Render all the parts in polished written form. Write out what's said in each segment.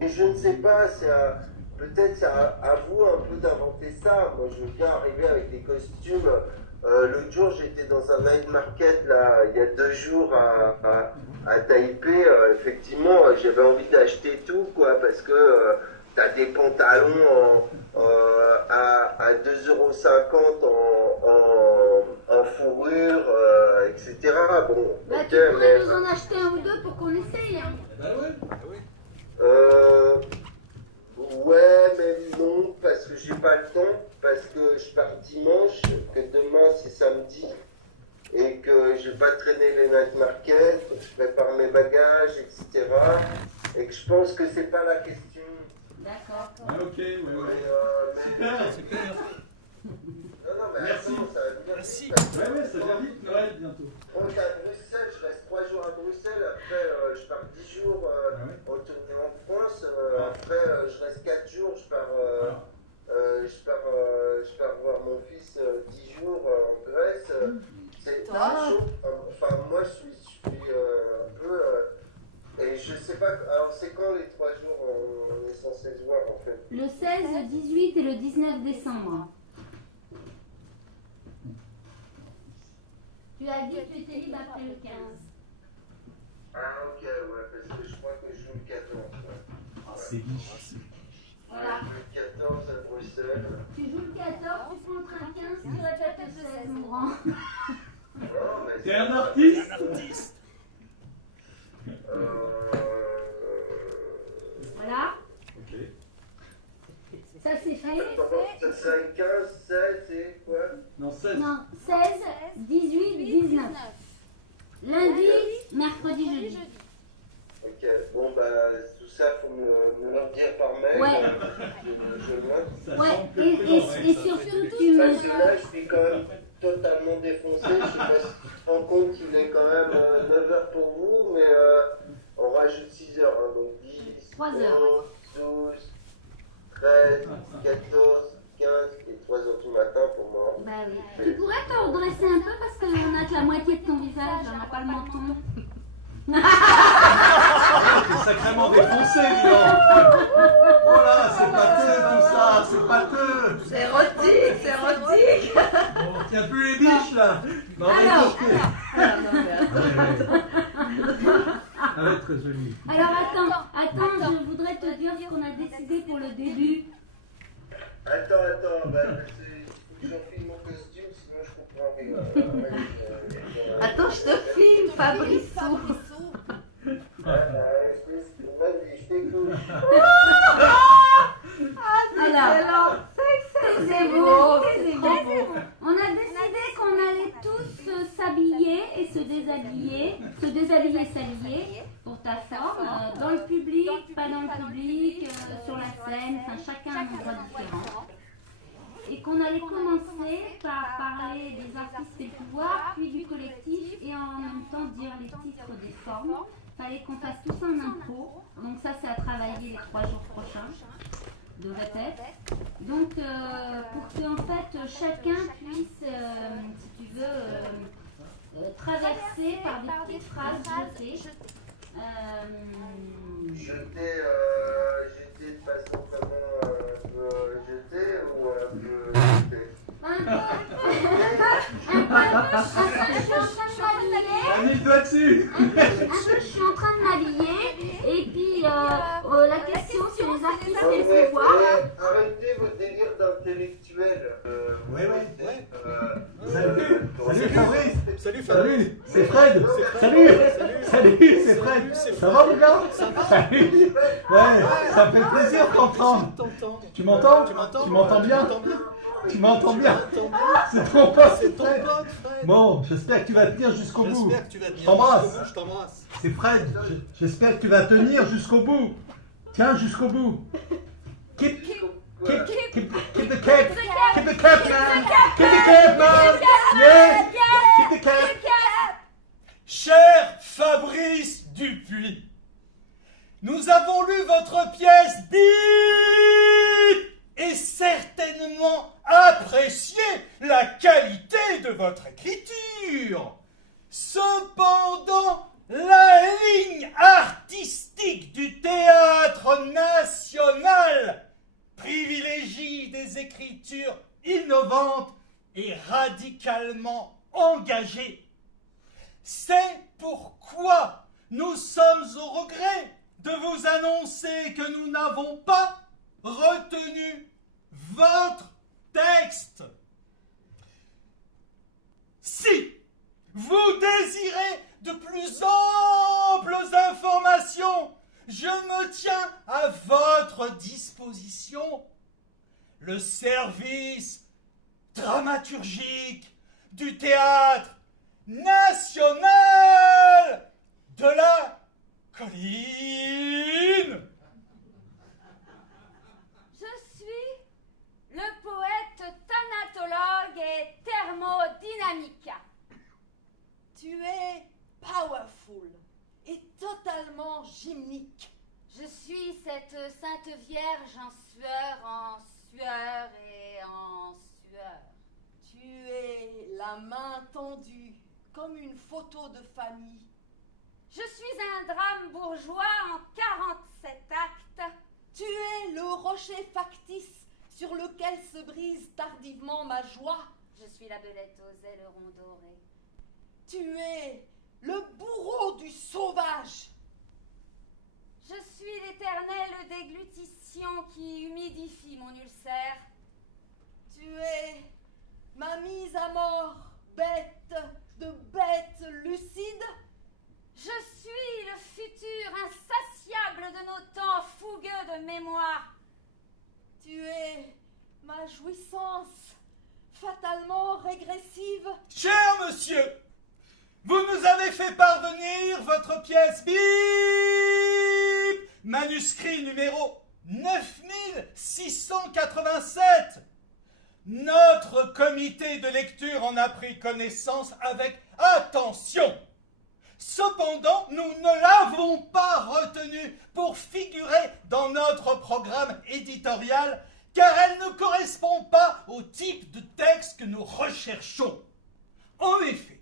Et je ne sais pas, peut-être c'est à vous un peu d'inventer ça. Moi, je veux bien arriver avec des costumes. L'autre jour, j'étais dans un night market, là, il y a 2 jours à Taipei. Effectivement, j'avais envie d'acheter tout, quoi, parce que t'as des pantalons à 2,50 € en fourrure, etc. Bon, Bah, ok, tu pourrais mais. nous en acheter un ou deux pour qu'on essaye. Hein. Bah ouais. Euh, ouais, mais non, parce que j'ai pas le temps, parce que je pars dimanche, que demain c'est samedi, et que je vais pas traîner les night market, que je prépare mes bagages, etc. Et que je pense que c'est pas la question. D'accord. Ah, ok, ouais. Mais, C'est clair. non, non, mais Merci. attends, ça va venir Merci. vite, parce que- Ouais, ça vient vite, Noël bientôt. On est à Bruxelles, je reste 3 jours à Bruxelles, après je pars 10 jours en tournée en France, après je reste 4 jours, je pars voir mon fils 10 jours en Grèce. C'est chaud. Enfin, moi je suis un peu. Et je sais pas. Alors, c'est quand les 3 jours on est censé se voir en fait? Le 16, le 18 et le 19 décembre. Tu as dit que tu étais libre après le 15. Ah, ok, ouais, parce que je crois que je joue le 14. Ouais. Ah, c'est biche. Voilà. Le 14 à Bruxelles. Tu joues le 14, tu prends le train 15, tu répètes le 16, mon grand. Non, mais T'es un artiste? Voilà. Ok. Ça c'est fait. Ça serait 15, 16 et quoi? Non, 16. Non, 16, 18, 19. Lundi, mercredi, jeudi. Ok, bon bah tout ça faut me le dire par mail. Ouais. Je note. Ça Ouais, semble et plus grand, ouais, ça. surtout tu Parce que me... là je suis quand même totalement défoncé. Je sais pas si tu te rends compte qu'il est quand même 9 h pour vous, mais on rajoute 6 heures. Hein, donc 10, 3 heures. 11, 12, 13, 14, 15 et 3 heures du matin pour moi. Bah oui. Tu pourrais te redresser un peu parce qu'on a que la moitié de ton visage, on n'a pas le menton. T'es sacrément défoncé, dis donc. Oh là, c'est pâteux tout ça, c'est pâteux. C'est érotique, c'est érotique. Bon, tiens plus les biches là. Non, Alors, ça va être très joli. Alors attends, je voudrais te dire ce qu'on a décidé pour le début. Attends, bah, faut que j'enfile mon costume, sinon je comprends rien. Attends, je te filme, Fabrice. Vas-y, je t'écoute. Alors, C'est beau, c'est beau. on a décidé qu'on allait tous s'habiller et se déshabiller, s'habiller pour ta forme, dans le public, pas dans le public, sur la scène, enfin chacun à un endroit différent. Et qu'on allait commencer par parler des artistes et le pouvoir, puis du collectif, et en même temps dire les titres des formes. Fallait qu'on fasse tout ça en impro, donc ça c'est à travailler les 3 jours prochains de répète. Donc pour que en fait chacun puisse, si tu veux, traverser par des petites phrases jetées. Jeter de façon vraiment un peu jetée ou un peu jetée? Amuse-toi dessus. Je suis en train de m'habiller et puis la question c'est les artistes et le pouvoir. Arrêtez votre délire d'intellectuel. Ouais. Salut Fabrice. Salut Salut, c'est Fred. Salut, c'est Fred. Ça va mon gars? Salut. Ouais, ça me fait plaisir de t'entendre. Tu m'entends? Tu m'entends bien? Tu m'entends bien? C'est ton pote, C'est ton Fred. pote, Fred. Bon, j'espère que tu vas tenir jusqu'au bout. J'espère que tu vas tenir. Je t'embrasse. jusqu'au bout, je t'embrasse. C'est Fred. J'espère que tu vas tenir jusqu'au bout. Tiens, jusqu'au bout. Keep the cap. Keep the cap, man. Keep the cap, man. Yeah. Keep the cap. Cher Fabrice Dupuis, nous avons lu votre pièce Bip et certainement apprécié la qualité de votre écriture. Cependant, la ligne artistique du théâtre n'a radicalement engagé. C'est pourquoi nous sommes au regret de vous annoncer que nous n'avons pas retenu votre texte. Si vous désirez de plus amples informations, je me tiens à votre disposition. Le service dramaturgique du théâtre national de la colline. Je suis le poète thanatologue et thermodynamique. Tu es powerful et totalement gymnique. Je suis cette sainte vierge en sueur et en sueur. Tu es la main tendue comme une photo de famille. Je suis un drame bourgeois en 47 actes. Tu es le rocher factice sur lequel se brise tardivement ma joie. Je suis la belette aux ailerons dorés. Tu es le bourreau du sauvage. Je suis l'éternelle déglutition qui humidifie mon ulcère. Tu es ma mise à mort, bête de bête lucide. Je suis le futur insatiable de nos temps fougueux de mémoire. Tu es ma jouissance fatalement régressive. Cher monsieur, vous nous avez fait parvenir votre pièce bip, manuscrit numéro 9687. Notre comité de lecture en a pris connaissance avec attention. Cependant, nous ne l'avons pas retenue pour figurer dans notre programme éditorial car elle ne correspond pas au type de texte que nous recherchons. En effet,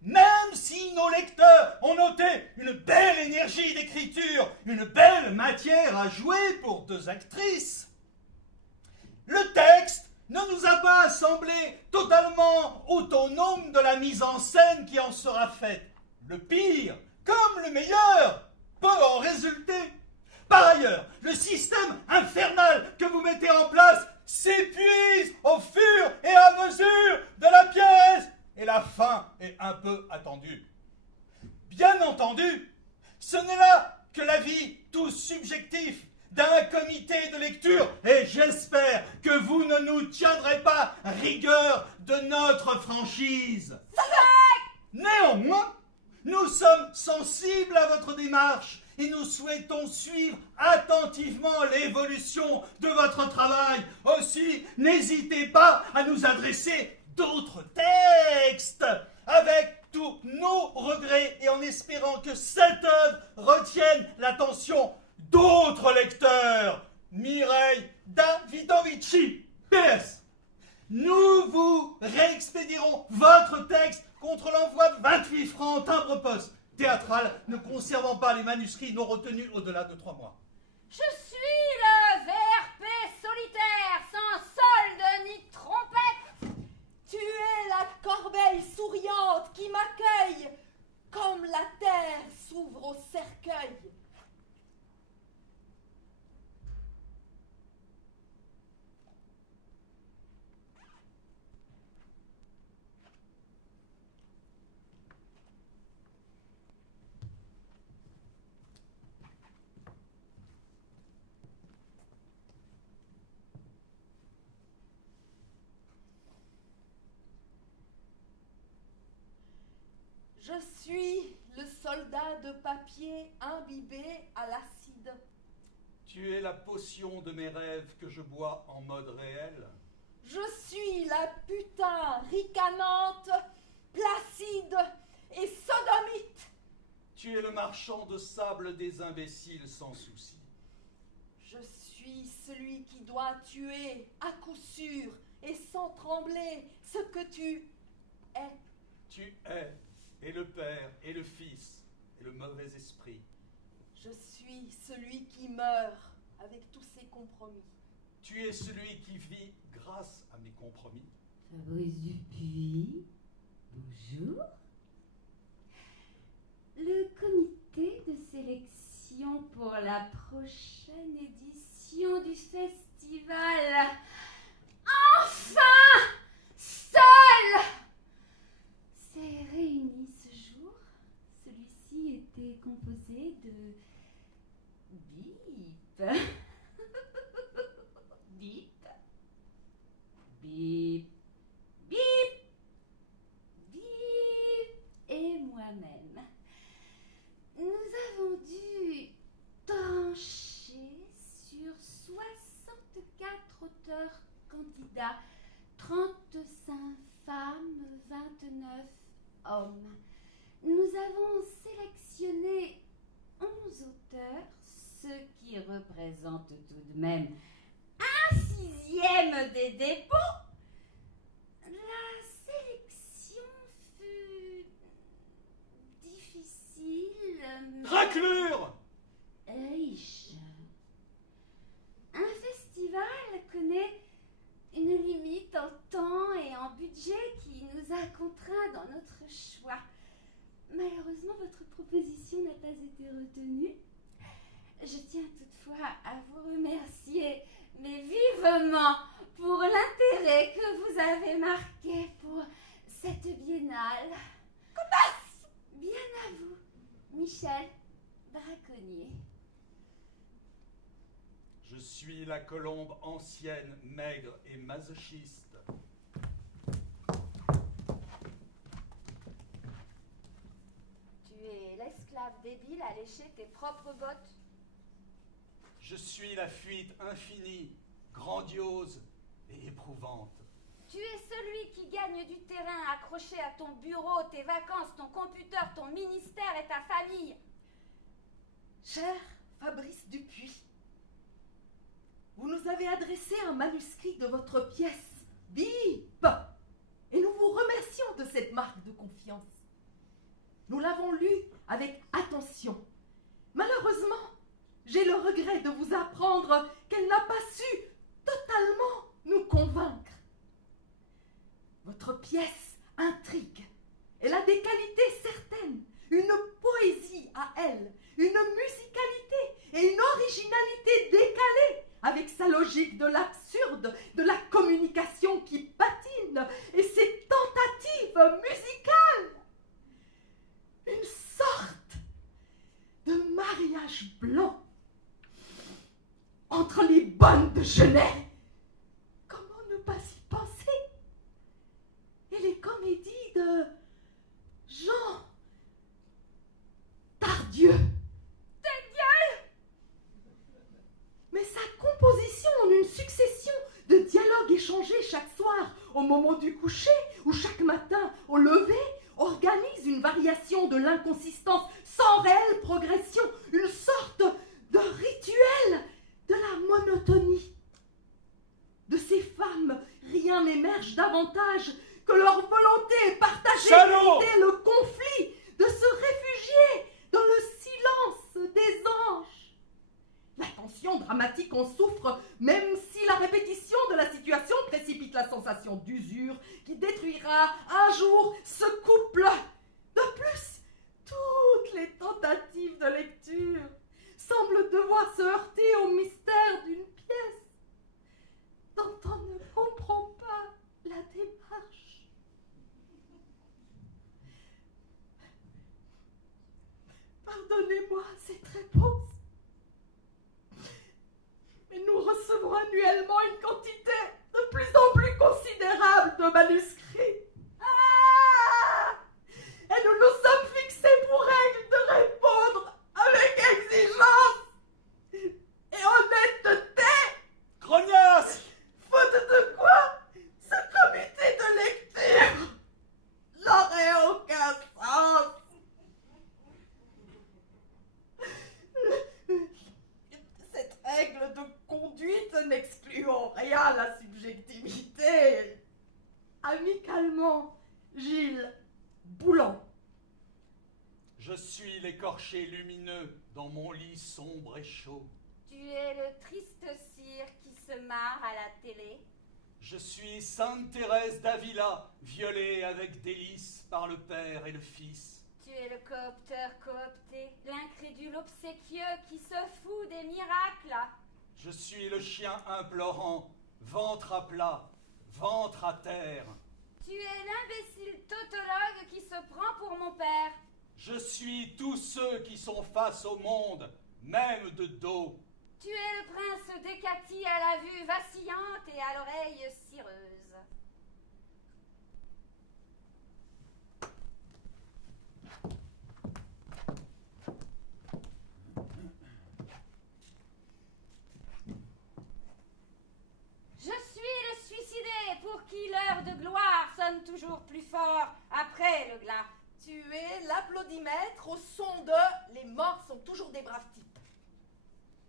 même si nos lecteurs ont noté une belle énergie d'écriture, une belle matière à jouer pour deux actrices, le texte ne nous a pas semblé totalement autonome de la mise en scène qui en sera faite. Le pire, comme le meilleur, peut en résulter. Par ailleurs, le système infernal que vous mettez en place s'épuise au fur et à mesure de la pièce et la fin est un peu attendue. Bien entendu, ce n'est là que l'avis tout subjectif d'un comité de lecture et j'espère que vous ne nous tiendrez pas rigueur de notre franchise. Néanmoins, nous sommes sensibles à votre démarche et nous souhaitons suivre attentivement l'évolution de votre travail. Aussi, n'hésitez pas à nous adresser d'autres textes avec tous nos regrets et en espérant que cette œuvre retienne l'attention d'autres lecteurs. Mireille Davidovici. PS. Nous vous réexpédierons votre texte contre l'envoi de 28 francs en timbre-poste théâtral ne conservant pas les manuscrits non retenus au-delà de 3 mois. Je suis le VRP solitaire, sans solde ni trompette. Tu es la corbeille souriante qui m'accueille comme la terre s'ouvre au cercueil. Je suis le soldat de papier imbibé à l'acide. Tu es la potion de mes rêves que je bois en mode réel. Je suis la putain ricanante, placide et sodomite. Tu es le marchand de sable des imbéciles sans souci. Je suis celui qui doit tuer à coup sûr et sans trembler ce que tu es. Tu es, et le Père, et le Fils, et le mauvais esprit. Je suis celui qui meurt avec tous ses compromis. Tu es celui qui vit grâce à mes compromis. Fabrice Dupuis, bonjour. Le comité de sélection pour la prochaine édition du festival. Enfin, seul, s'est réuni ce jour. Celui-ci était composé de Bip, Bip, Bip, Bip, Bip et moi-même. Nous avons dû trancher sur 64 auteurs candidats, 35 femmes, 29 hommes. Nous avons sélectionné 11 auteurs, ce qui représente tout de même un sixième des dépôts. La sélection fut difficile. Raclure! Riche. Un festival connaît une limite en temps et en budget qui nous a contraints dans notre choix. Malheureusement, votre proposition n'a pas été retenue. Je tiens toutefois à vous remercier, mais vivement, pour l'intérêt que vous avez marqué pour cette biennale. Bien à vous, Michel Braconnier. Je suis la colombe ancienne, maigre et masochiste. Tu es l'esclave débile à lécher tes propres bottes. Je suis la fuite infinie, grandiose et éprouvante. Tu es celui qui gagne du terrain accroché à ton bureau, tes vacances, ton computer, ton ministère et ta famille. Cher Fabrice Dupuis, vous nous avez adressé un manuscrit de votre pièce, Bip, et nous vous remercions de cette marque de confiance. Nous l'avons lu avec attention. Malheureusement, j'ai le regret de vous apprendre qu'elle n'a pas su totalement nous convaincre. Votre pièce intrigue. Elle a des qualités certaines, une poésie à elle, une musicalité et une originalité décalée, avec sa logique de l'absurde, de la communication qui patine et ses tentatives musicales. Une sorte de mariage blanc entre les bonnes de Genet. Comment ne pas y penser? Et les comédies de Jean Tardieu. Mais sa composition en une succession de dialogues échangés chaque soir au moment du coucher ou chaque matin au lever organise une variation de l'inconsistance sans réelle progression, une sorte de rituel de la monotonie. De ces femmes, rien n'émerge davantage que leur volonté partagée Salaud! d'éviter le conflit, de se réfugier dans le silence des anges. La tension dramatique en souffre, même si la répétition de la situation précipite la sensation d'usure qui détruira un jour ce couple. De plus, toutes les tentatives de lecture semblent devoir se heurter au mystère d'une pièce dont on ne comprend pas la démarche. Pardonnez-moi cette réponse. Mais nous recevons annuellement une quantité de plus en plus considérable de manuscrits. Ah! Et nous nous sommes fixés pour règle de répondre avec exigence et honnêteté. Grognasse! Faute de quoi, ce comité de lecture n'aurait aucun sens. Cette règle de conduite n'exclut en rien la subjectivité. Amicalement, Gilles Boulan. Je suis l'écorché lumineux dans mon lit sombre et chaud. Tu es le triste cire qui se marre à la télé. Je suis Sainte Thérèse d'Avila, violée avec délice par le Père et le Fils. Tu es le coopteur coopté, l'incrédule obséquieux qui se fout des miracles. Je suis le chien implorant, ventre à plat, ventre à terre. Tu es l'imbécile tautologue qui se prend pour mon père. Je suis tous ceux qui sont face au monde, même de dos. Tu es le prince d'Hécatie à la vue vacillante et à l'oreille cireuse. Je suis le suicidé pour qui l'heure de gloire sonne toujours plus fort après le glas. Tu es l'applaudimètre au son de « Les morts sont toujours des braves types ».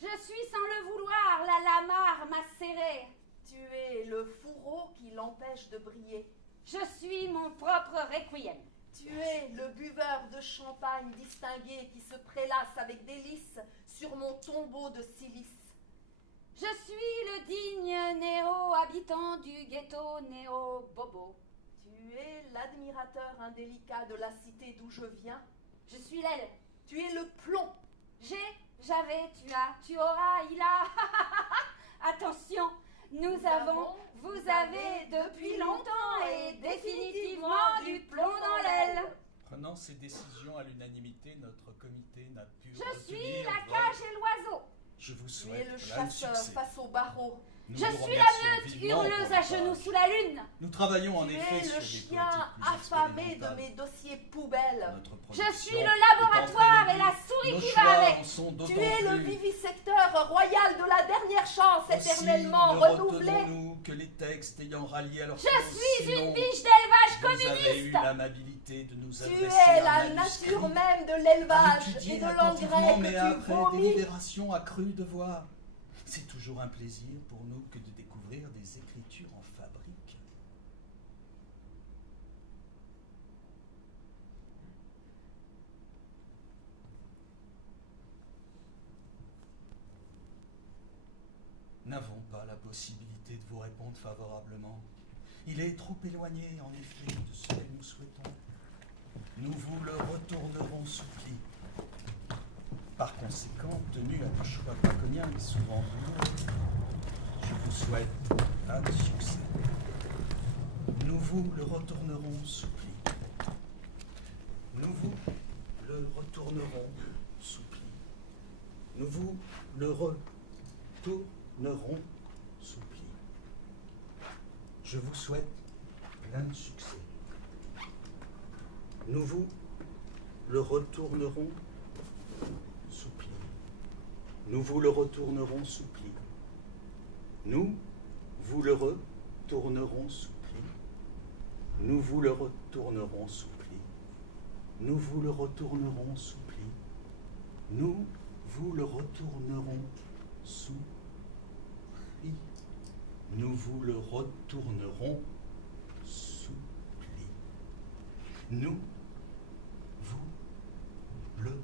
Je suis sans le vouloir la lamarre macérée. Tu es le fourreau qui l'empêche de briller. Je suis mon propre requiem. Tu es le buveur de champagne distingué qui se prélasse avec délice sur mon tombeau de silice. Je suis le digne néo-habitant du ghetto néo-bobo. Tu es l'admirateur indélicat de la cité d'où je viens. Je suis l'aile. Tu es le plomb. J'avais, tu as, tu auras, il a. Attention, nous avons, vous avez depuis longtemps et définitivement du plomb dans l'aile. Prenant ces décisions à l'unanimité, notre comité n'a pu Je suis retenir la votre- cage et l'oiseau. Je vous Tu es souhaite le plein de chasseur succès. face au barreau. Nous Je vous suis la remercions meute vivement hurleuse pour à votre genoux courage. sous la lune. Nous travaillons en Tu effet es sur le des chien politiques plus affamé de expérimentales. mes dossiers poubelles. Notre Je production suis le est laboratoire en train et la de- souris Nos qui choix va avec. en sont d'autant Tu es le plus- vivisecteur royal de la dernière chance Aussi, éternellement ne renouvelée. retenons-nous que les textes ayant rallié à leur Je cause, suis sinon une biche d'élevage vous avez eu communiste. l'amabilité de nous Tu adresser es un la manuscrit nature même de à l'élevage étudier et de attentivement, l'engrais mais que tu après vomis. délibération accrue de voir. C'est toujours un plaisir pour nous que de découvrir des écritures en fabrique. N'avons pas la possibilité de vous répondre favorablement. Il est trop éloigné, en effet, de ce que nous souhaitons. Nous vous le retournerons sous pli. Par conséquent, tenu à des choix draconiens et souvent douloureux, je vous souhaite un succès. Nous vous le retournerons sous pli. Nous vous le retournerons sous pli. Nous vous le retournerons sous pli. Je vous souhaite plein de succès. Nous vous le retournerons sous pli. Nous vous le retournerons sous pli. Nous vous le retournerons sous pli. Nous vous le retournerons sous pli. Nous vous le retournerons sous pli. Nous vous le retournerons sous pli. Nous vous le retournerons sous pli. Nous vous le